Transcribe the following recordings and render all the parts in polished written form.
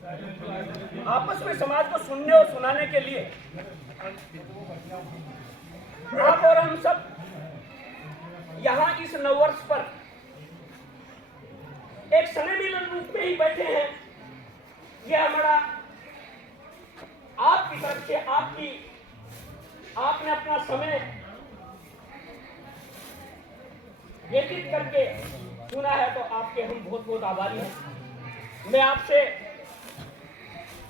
आपस में समाज को सुनने और सुनाने के लिए आप और हम सब यहाँ इस नववर्ष पर एक समय मिलन रूप में ही बैठे हैं। यह हमारा आपकी तरफ से आपने अपना समय व्यतीत करके सुना है, तो आपके हम बहुत बहुत आभारी हैं। मैं आपसे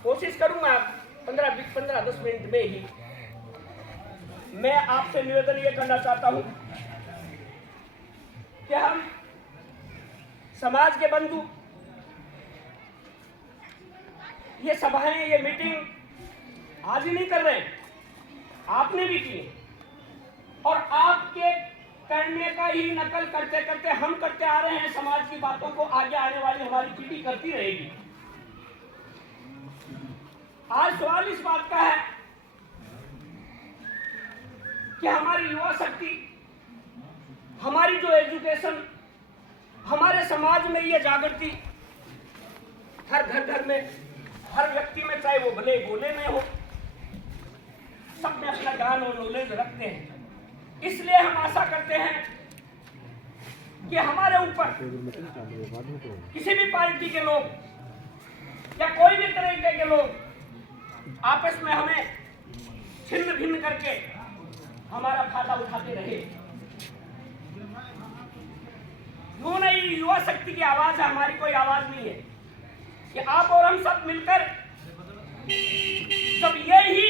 कोशिश करूंगा 15-10 मिनट में ही मैं आपसे निवेदन ये करना चाहता हूं कि हम समाज के बंधु ये सभाएं, ये मीटिंग आज ही नहीं कर रहे हैं, आपने भी की और आपके करने का ही नकल करते करते हम करते आ रहे हैं। समाज की बातों को आगे आने वाली हमारी पीढ़ी करती रहेगी। आज सवाल इस बात का है कि हमारी युवा शक्ति, हमारी जो एजुकेशन, हमारे समाज में ये जागृति हर घर में, हर व्यक्ति में, चाहे वो भले बोले में हो, सब में अपना ज्ञान और नॉलेज रखते हैं। इसलिए हम आशा करते हैं कि हमारे ऊपर किसी भी पार्टी के लोग या कोई भी तरीके के लोग आपस में हमें छिन्न भिन्न करके हमारा फायदा उठाते रहे। यूं नहीं, युवा शक्ति की आवाज है, हमारी कोई आवाज नहीं है। कि आप और हम सब मिलकर जब ये ही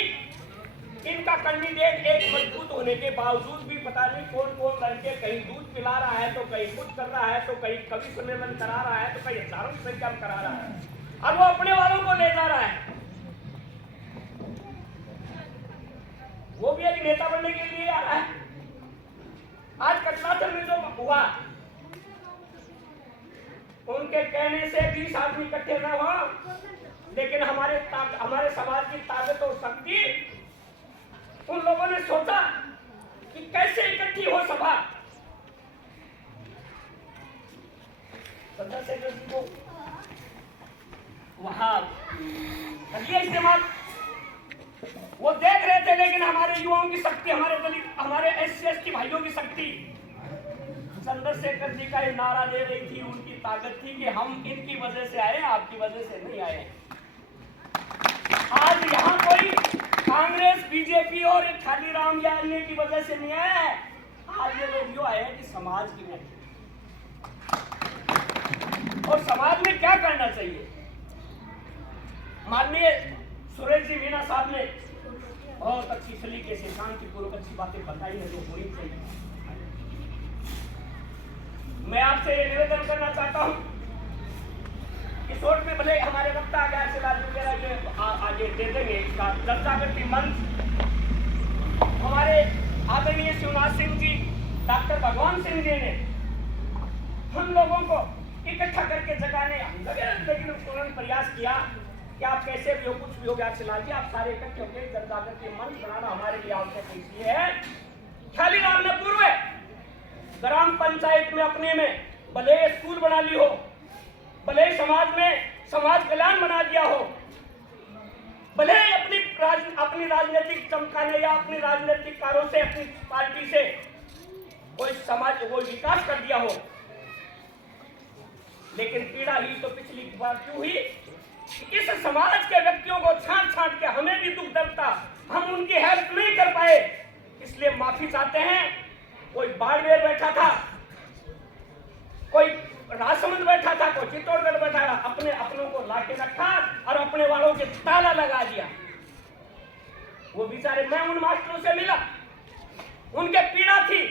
इनका कैंडिडेट एक मजबूत होने के बावजूद भी पता नहीं कौन कौन लड़के कहीं दूध पिला रहा है, तो कहीं कुछ कर रहा है, तो कहीं कवि सम्मेलन करा रहा है, तो कहीं हजारों की संख्या में करा रहा है, और वो अपने वालों को ले जा रहा है। वो भी एक नेता बनने के लिए आ रहा है। आज कटलाचल में जो हुआ, उनके कहने से 20 आदमी इकट्ठे न हो, लेकिन हमारे समाज की ताकत और शक्ति, उन लोगों ने सोचा कि कैसे इकट्ठी हो सभा। चंद्रशेखर जी को वहां करिए इस्तेमाल, वो देख रहे थे, लेकिन हमारे युवाओं की शक्ति, हमारे दलित, हमारे SC/ST भाइयों की शक्ति चंद्रशेखर जी का ये नारा दे रही थी, उनकी ताकत थी कि हम इनकी वजह से आए, आपकी वजह से नहीं आए। आज यहाँ कोई कांग्रेस, बीजेपी और एक खाली राम या अन्य की वजह से नहीं आया है। आज ये लोग जो आए हैं कि समाज की वजह, और समाज में क्या करना चाहिए। माननीय सुरेश जी मीना साहब ने बहुत अच्छी सलीके से शांतिपूर्वक अच्छी बातें बताई है, जो होनी चाहिए। मैं आपसे ये निवेदन करना चाहता हूं कि शोट में भले हमारे वक्ता आगे दे देंगे इसका जनजागृति मंच, हमारे आदरणीय शिवनाथ सिंह जी, डॉक्टर भगवान सिंह जी ने हम लोगों को इकट्ठा करके जगाने, लेकिन उन्होंने प्रयास किया कि आप कैसे भी हो, कुछ भी हो गया शिवनाथ जी, आप सारे इकट्ठे होकर जनजागृति मंच बनाना हमारे लिए आवश्यक इसलिए है। खाली राम ने पूर्व ग्राम पंचायत में अपने में भले स्कूल बना ली हो, भले समाज में समाज कल्याण बना दिया हो, भले अपनी राजनीतिक चमकाने या अपनी राजनीतिक कार्यों से, अपनी पार्टी से कोई समाज कोई विकास कर दिया हो, लेकिन पीड़ा ही तो पिछली बार क्यों हुई, इस समाज के व्यक्तियों को छांट के हमें भी दुख दर्द था, हम उनकी हेल्प नहीं कर पाए, इसलिए माफी चाहते हैं। कोई बाड़मेर बैठा था, कोई राजसमंद बैठा था, कोई चित्तौड़गढ़ बैठा था, अपनों को लाके रखा और अपने वालों के ताला लगा दिया। वो बेचारे, मैं उन मास्टरों से मिला, उनके पीड़ा थी,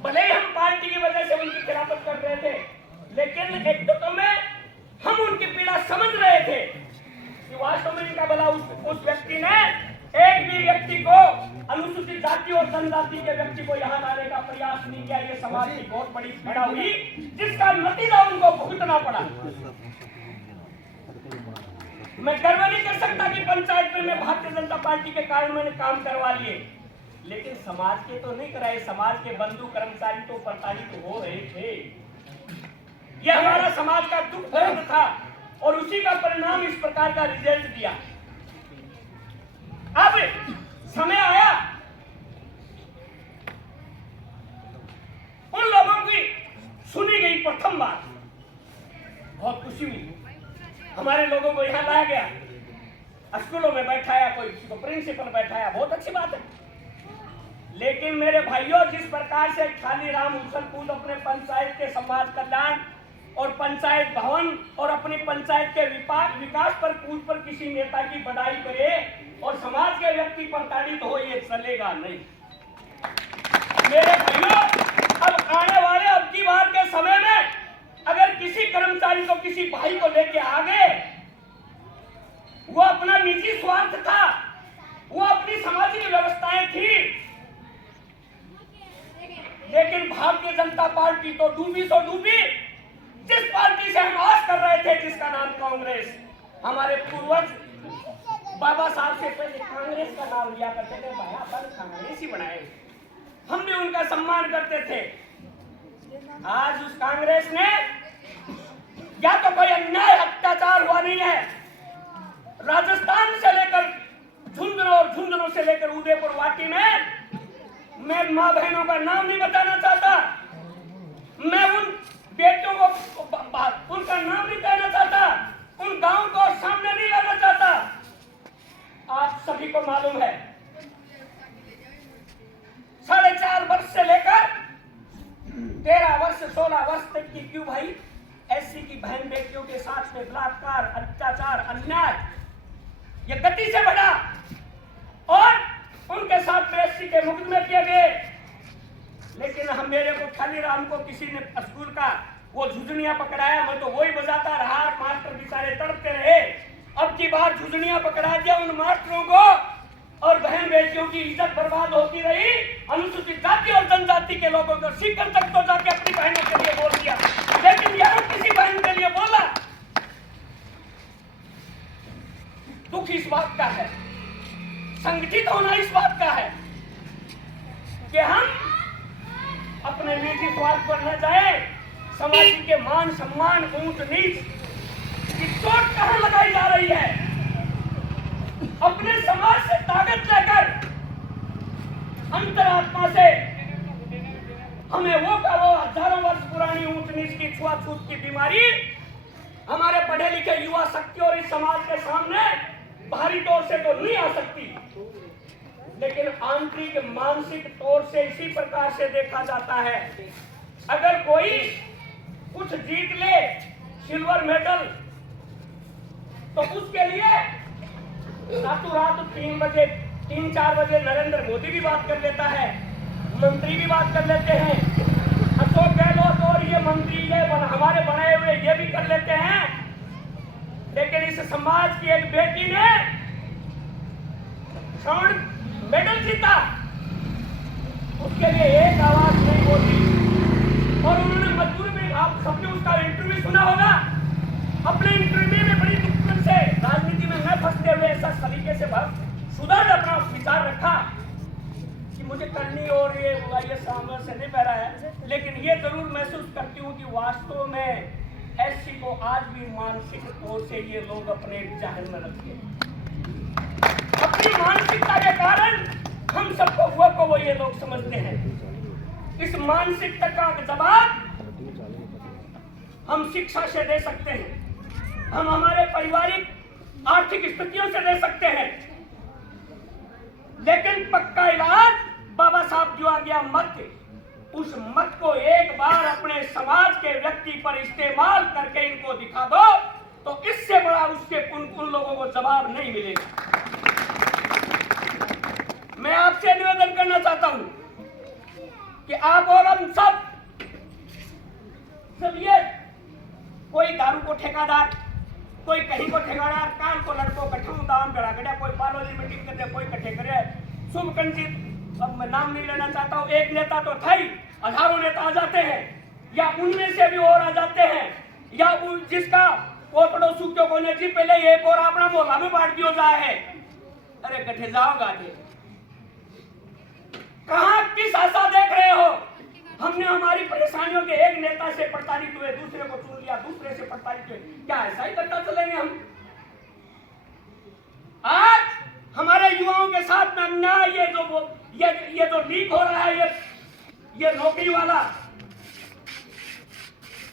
भले ही हम पार्टी की वजह से उनकी खिलाफत कर रहे थे, लेकिन एक में हम उनकी पीड़ा समझ रहे थे कि वास्तव में इनका भला उस व्यक्ति ने एक भी व्यक्ति को, अनुसूचित जाति और जनजाति के व्यक्ति को यहाँ लाने का प्रयास नहीं किया। ये समाज की बहुत बड़ी पीड़ा हुई, जिसका नतीजा उनको भुगतना पड़ा। मैं गर्व नहीं कर सकता कि पंचायत में मैं भारतीय जनता पार्टी के कारण मैंने काम करवा लिए, लेकिन समाज के तो नहीं कराए। समाज के बंधु कर्मचारी तो प्रताड़ित हो रहे थे। यह हमारा समाज का दुख दर्द था और उसी का परिणाम इस प्रकार का रिजल्ट दिया। अब समय आया उन लोगों की सुनी गई प्रथम बार, बहुत खुशी हुई। हमारे लोगों को यहाँ लाया गया, स्कूलों में बैठाया, कोई किसी को प्रिंसिपल बैठाया, बहुत अच्छी बात है। लेकिन मेरे भाइयों, जिस प्रकार से खाली राम उछल कूद अपने पंचायत के समाज कल्याण और पंचायत भवन और अपनी पंचायत के विकास पर कूद पर किसी नेता की बड़ाई करे और समाज के व्यक्ति प्रताड़ित हो, ये चलेगा नहीं। मेरे भाइयों, अब आने वाले अब की बार के समय में अगर किसी कर्मचारी को, किसी भाई को लेके आ गए, वो अपना निजी स्वार्थ था, वो अपनी सामाजिक व्यवस्थाएं थी, लेकिन भारतीय जनता पार्टी तो डूबी सो डूबी। जिस पार्टी से हम आस कर रहे थे, जिसका नाम कांग्रेस, हमारे पूर्वज बाबा साहब से पहले कांग्रेस का नाम लिया करते थे, भाई अपन कांग्रेस ही बनाए, हम भी उनका सम्मान करते थे। आज उस कांग्रेस ने, या तो कोई अन्याय अत्याचार हुआ नहीं है, राजस्थान से लेकर झुंझुनू और झुंझुनू से लेकर उदयपुर वाटी में, मैं मां बहनों का नाम नहीं बताना चाहता, मैं उन बेटियों को उनका नाम नहीं कहना चाहता, उन गांव को सामने नहीं लाना चाहता। आप सभी को मालूम है 4.5 वर्ष से लेकर 13 वर्ष 16 वर्ष तक की क्यों भाई एससी की बहन बेटियों के साथ में बलात्कार, अत्याचार, अन्याय ये गति से बढ़ा और उनके साथ में एससी के मुकदमे किए गए। लेकिन हम मेरे को खाली राम को किसी ने स्कूल का वो झुझुनिया पकड़ाया, मैं तो वही बजाता रहा, मास्टर बेचारे तड़पते रहे। अब की बार झुझुनिया पकड़ा दिया उन मास्टरों को और बहन बेटियों की इज्जत बर्बाद होती रही। अनुसूचित जाति और जनजाति के लोगों को सीकर तक तो जाके अपनी बहनों के लिए बोल दिया, लेकिन यहाँ किसी बहन के लिए बोला। दुख इस बात का है, संगठित होना इस बात का है कि हम अपने निजी स्वार्थ पर न जाए, समाज के मान सम्मान, ऊंच नीच की चोट कहां लगाई जा रही है। अपने समाज से ताकत लेकर अंतरात्मा से हमें वो हजारों वर्ष पुरानी ऊंच नीच की छुआछूत की बीमारी हमारे पढ़े लिखे युवा शक्ति और इस समाज के सामने बाहरी तौर से तो नहीं आ सकती, लेकिन आंतरिक मानसिक तौर से इसी प्रकार से देखा जाता है। अगर कोई कुछ जीत ले, सिल्वर मेडल, तो उसके लिए रातों रात 3-4 बजे नरेंद्र मोदी भी बात कर लेता है, मंत्री भी बात कर लेते हैं, अशोक गहलोत और ये मंत्री ये हमारे बनाए हुए ये भी कर लेते हैं। लेकिन इस समाज की एक बेटी ने स्वर्ण मेडल जीता, उसके लिए एक आवाज नहीं बोली और उन्होंने मजबूरी में, आप सबने उसका इंटरव्यू सुना होगा, अपने इंटरव्यू में बड़ी दुख से राजनीति में न फंसते हुए ऐसा तरीके से सुधार अपना विचार रखा कि मुझे करनी और ये सामने से नहीं पहरा है, लेकिन ये जरूर महसूस करती हूँ कि वास्तव में एससी को आज भी मानसिक तौर से ये लोग अपने जहन में रखते हैं। अपनी मानसिकता के कारण हम सबको वो ये लोग समझते हैं। इस मानसिकता का जवाब हम शिक्षा से दे सकते हैं, हम हमारे पारिवारिक आर्थिक स्थितियों से दे सकते हैं, लेकिन पक्का इलाज बाबा साहब जो आ गया मत, उस मत को एक बार अपने समाज के व्यक्ति पर इस्तेमाल करके इनको दिखा दो तो इससे बड़ा उसके उन लोगों को जवाब नहीं मिलेगा। मैं आपसे निवेदन करना चाहता हूं कि आप और हम सब ये कोई दारू को ठेकेदार, कोई कहीं को ठेकेदार, काल को लड़कों कठू दाम गड़ा गड़ा, कोई पालोजी मीटिंग करते, कोई कट्ठे करे शुभकंचित, अब मैं नाम नहीं लेना चाहता हूं, एक नेता तो था ही, हजारों नेता आ जाते हैं या उनमें से भी और आ जाते हैं, या जिसका वो पड़ोसू क्यों कोने जी पहले एक और अपना मोहल्ला में बांट दिया जाए है। अरे कट्ठे जाओ गाते, कहां किस आशा देख रहे हो? हमने हमारी परेशानियों के एक नेता से प्रताड़ित हुए, दूसरे को चुन लिया, दूसरे से प्रताड़ित हुए, क्या ऐसा ही करता चलेंगे हम? आज हमारे युवाओं के साथ में अन्याय, ये जो लीक हो रहा है, ये नौकरी वाला,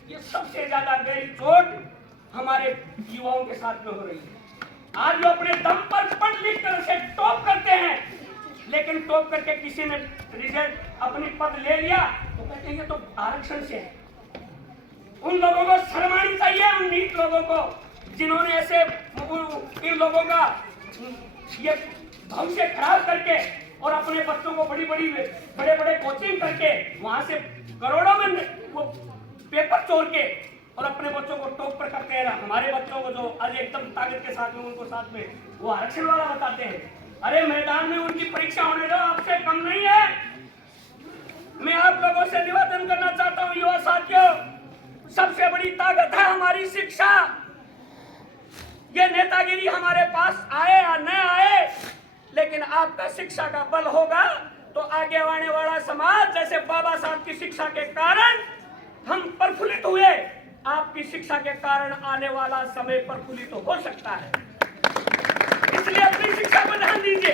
ये सबसे ज्यादा गहरी चोट हमारे युवाओं के साथ में हो रही है। आज जो अपने दम पर पढ़ लिख कर से टॉप करते हैं, लेकिन टॉप करके किसी ने रिजल्ट अपनी पद ले लिया तो कहते हैं ये तो आरक्षण से है। उन लोगों को शर्म आनी चाहिए, उन नीच लोगों को जिन्होंने ऐसे इन लोगों का ये भविष्य खराब करके और अपने बच्चों को बड़े बड़े कोचिंग करके वहां से करोड़ों में वो पेपर चोर के और अपने बच्चों को टॉप पर करते हैं। हमारे बच्चों को जो आज एकदम ताकत के साथ में उनको साथ में वो आरक्षण वाला बताते हैं। अरे मैदान में उनकी परीक्षा होने दो, आपसे कम नहीं है। मैं आप लोगों से निवेदन करना चाहता हूँ युवा साथियों, सबसे बड़ी ताकत है हमारी शिक्षा। ये नेतागिरी हमारे पास आए या न आए, लेकिन आपका शिक्षा का बल होगा तो आगे आने वाला समाज, जैसे बाबा साहब की शिक्षा के कारण हम प्रफुल्लित हुए, आपकी शिक्षा के कारण आने वाला समय प्रफुल्लित हो सकता है। इसलिए अपनी शिक्षा पर ध्यान दीजिए,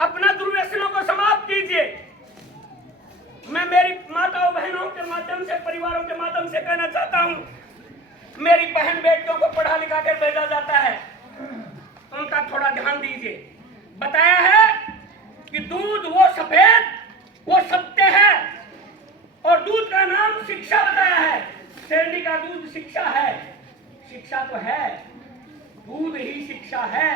अपना दुर्व्यसनों को समाप्त कीजिए। मैं मेरी माताओं बहनों के माध्यम से, परिवारों के माध्यम से कहना चाहता हूं, मेरी बहन बेटियों को पढ़ा लिखा कर भेजा जाता है, उनका थोड़ा ध्यान दीजिए। बताया है कि दूध वो सफेद वो सत्य है, और दूध का नाम शिक्षा बताया है। शेरनी का दूध शिक्षा है, शिक्षा तो है, दूध ही शिक्षा है,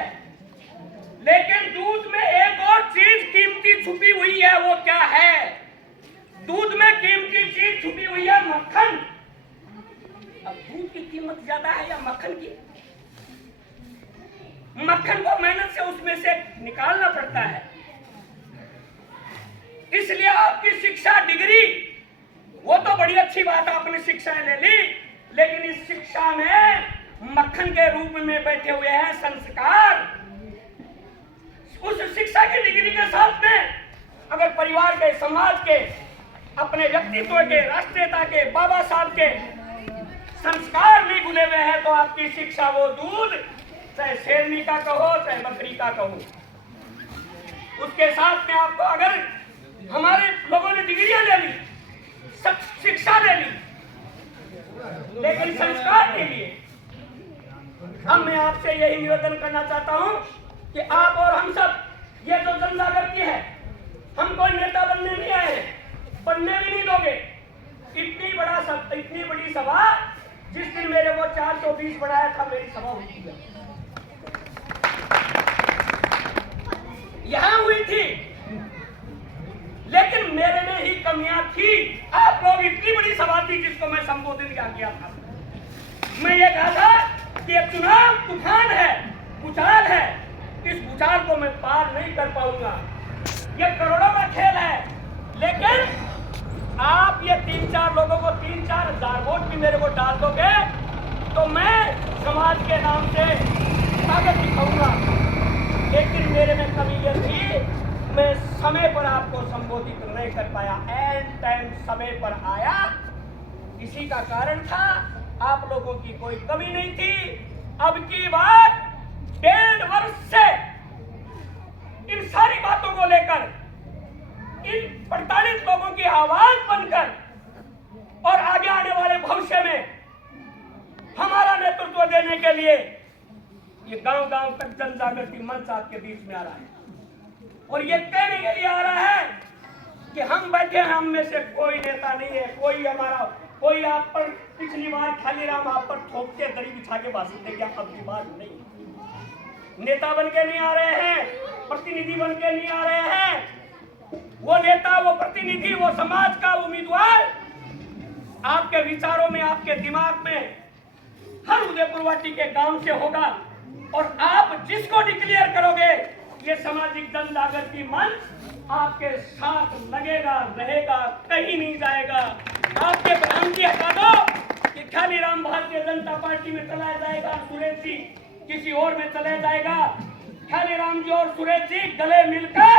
लेकिन दूध में एक और चीज कीमती छुपी हुई है। वो क्या है? दूध में कीमती चीज छुपी हुई है मक्खन। अब दूध की कीमत ज्यादा है या मक्खन की? मक्खन को मेहनत से उसमें से निकालना पड़ता है। इसलिए आपकी शिक्षा, डिग्री, वो तो बड़ी अच्छी बात है, आपने शिक्षाएं ले ली, लेकिन इस शिक्षा में मक्खन के रूप में बैठे हुए हैं संस्कार। उस शिक्षा की डिग्री के साथ में अगर परिवार के, समाज के, अपने व्यक्तित्व के, राष्ट्रीयता के, बाबा साहब के संस्कार नहीं भूले हुए हैं, तो आपकी शिक्षा वो दूध, चाहे शेरनी का कहो चाहे बकरी का कहो, उसके साथ में आपको, अगर हमारे लोगों ने डिग्रियां ले ली, शिक्षा ले ली, लेकिन संस्कार के लिए, अब मैं आपसे यही निवेदन करना चाहता हूं कि आप और हम सब, ये जो जन जागृति है, हम कोई नेता बनने नहीं आए हैं, बनने भी नहीं दोगे। इतनी बड़ी सभा, जिस दिन मेरे वो 420 बनाया था, मेरी सभा हुई थी, यहां हुई थी, लेकिन मेरे में ही कमियां थी। आप लोग, इतनी बड़ी सभा थी जिसको मैं संबोधित किया था। मैं ये कहा था कि एक चुनाव तूफान है, भूचाल है, इस भूचाल को मैं पार नहीं कर पाऊंगा। ये करोड़ों का खेल है, लेकिन आप ये 3-4 लोगों को 3-4 हजार वोट भी मेरे को डाल दोगे तो मैं समाज के नाम से ताकत दिखाऊंगा। लेकिन मेरे में कमी ये थी, मैं समय पर आपको संबोधित नहीं कर पाया, एंड टाइम समय पर आया। इसी का कारण था, आप लोगों की कोई कमी नहीं थी। अब की बात 1.5 वर्ष से इन सारी बातों को लेकर, इन प्रताड़ित लोगों की आवाज बनकर और आगे आने वाले भविष्य में हमारा नेतृत्व देने के लिए ये गांव-गांव तक जन जागृति मंच आपके बीच में आ रहा है, और ये कहने के लिए आ रहा है कि हम बैठे हैं, हम में से कोई नेता नहीं है, कोई आप पर, पिछली बार खाली राम आप पर ठोक के दरी बिछा के भाषण दे गया, अब की बात नहीं। नेता बन के नहीं आ रहे हैं, प्रतिनिधि बन के नहीं आ रहे हैं। वो नेता, वो प्रतिनिधि, वो समाज का उम्मीदवार आपके विचारों में, आपके दिमाग में हर उदयपुरवाटी के गांव से होगा, और आप जिसको डिक्लेयर करोगे, ये सामाजिक जन जागृति मंच आपके साथ लगेगा, रहेगा, कहीं नहीं जाएगा। आपके भ्रांति हटा दो कि खाली राम भारतीय जनता पार्टी में चला जाएगा, सुरेश जी किसी और में चला जाएगा। हरिराम जी और सुरेश जी गले मिलकर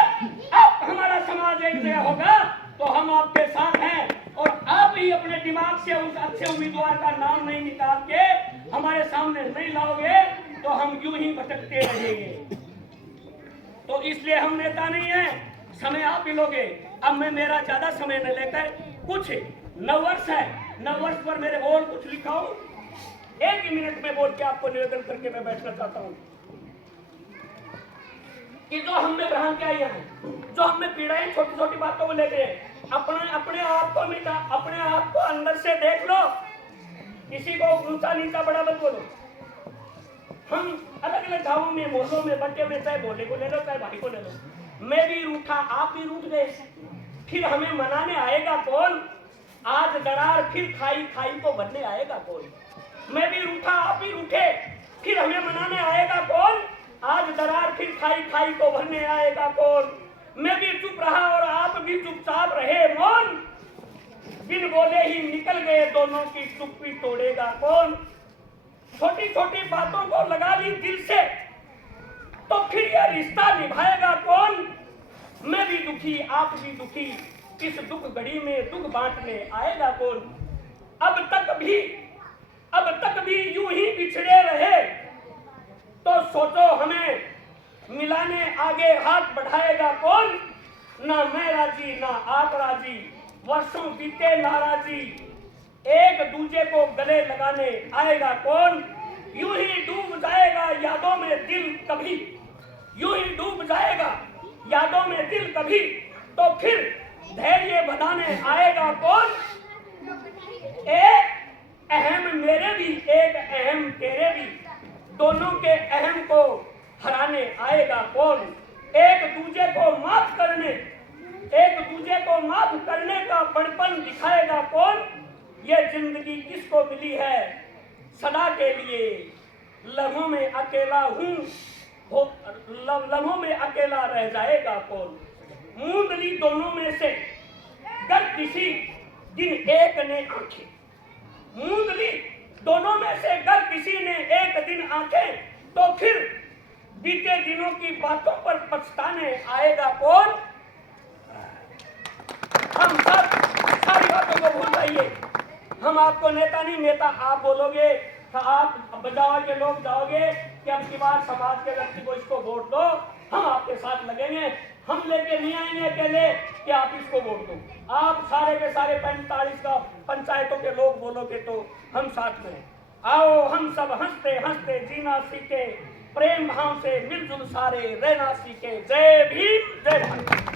अब हमारा समाज एक जगह होगा तो हम आपके साथ हैं। और आप ही अपने दिमाग से उस अच्छे उम्मीदवार का नाम नहीं निकाल के हमारे सामने नहीं लाओगे तो हम यूं ही भटकते रहेंगे। तो इसलिए हम नेता नहीं है, समय आप ही लोगे। अब मैं मेरा ज्यादा समय न लेकर कुछ नववर्ष है, नववर्ष पर मेरे बोल कुछ लिखाऊं, 1 मिनट में बोल के आपको निवेदन करके मैं बैठना चाहता हूं कि जो हम में भ्रांतियां हैं, जो हम में पीड़ाएं छोटी छोटी बातों को लेके अपने आप को मिटा, अपने आप को अंदर से देख लो। किसी को ऊंचा नीचा बड़ा मत बोलो। हम अलग अलग गांवों में मोहल्लों में बटे हुए, चाहे भोले को ले लो चाहे भाई को ले लो, मैं भी रूठा आप भी रूठ गए, फिर हमें मनाने आएगा कौन? आज दरार फिर खाई खाई को भरने आएगा कौन? मैं भी रूठा आप भी रूठे, फिर हमें मनाने आएगा कौन? आज दरार फिर खाई खाई को भरने आएगा कौन? मैं भी चुप रहा और आप भी चुपचाप रहे मौन, बिन बोले ही निकल गए दोनों की चुप्पी तोड़ेगा कौन? छोटी छोटी बातों को लगा ली दिल से तो फिर यह रिश्ता निभाएगा कौन? मैं भी दुखी आप भी दुखी, इस दुख घड़ी में दुख बांटने आएगा कौन? अब तक भी यूं ही बिछड़े रहे तो सोचो हमें मिलाने आगे हाथ बढ़ाएगा कौन? ना मैं राजी ना आप राजी, वर्षों बीते नाराजी, एक दूजे को गले लगाने आएगा कौन? यूं ही डूब जाएगा यादों में दिल कभी, यूं ही डूब जाएगा यादों में दिल कभी, तो फिर धैर्य बनाने आएगा कौन? एक अहम मेरे भी एक अहम तेरे भी, दोनों के अहम को हराने आएगा कौन? एक दूजे को माफ करने का बड़पन दिखाएगा कौन? ये जिंदगी किसको मिली है सदा के लिए, लम्हों में अकेला हूँ लम्हों में अकेला रह जाएगा कौन? मूंद ली दोनों में से गर किसी दिन एक ने आंखें, मूंद ली दोनों में से गर किसी ने एक दिन आंखें, तो फिर बीते दिनों की बातों पर पछताने आएगा कौन? हम सब सारी बातों को भूल जाइए। हम आपको नेता नहीं, नेता आप बोलोगे तो आप बजावा के लोग जाओगे कि अब की बार समाज के व्यक्ति को इसको वोट दो, हम आपके साथ लगेंगे। हम लेके नहीं आएंगे अकेले कि आप इसको वोट दो। आप सारे के सारे 45 का पंचायतों के लोग बोलोगे तो हम साथ में। आओ हम सब हंसते हंसते जीना सीखे, प्रेम भाव से मिलजुल सारे रहना सीखे। जय भीम जय भारत।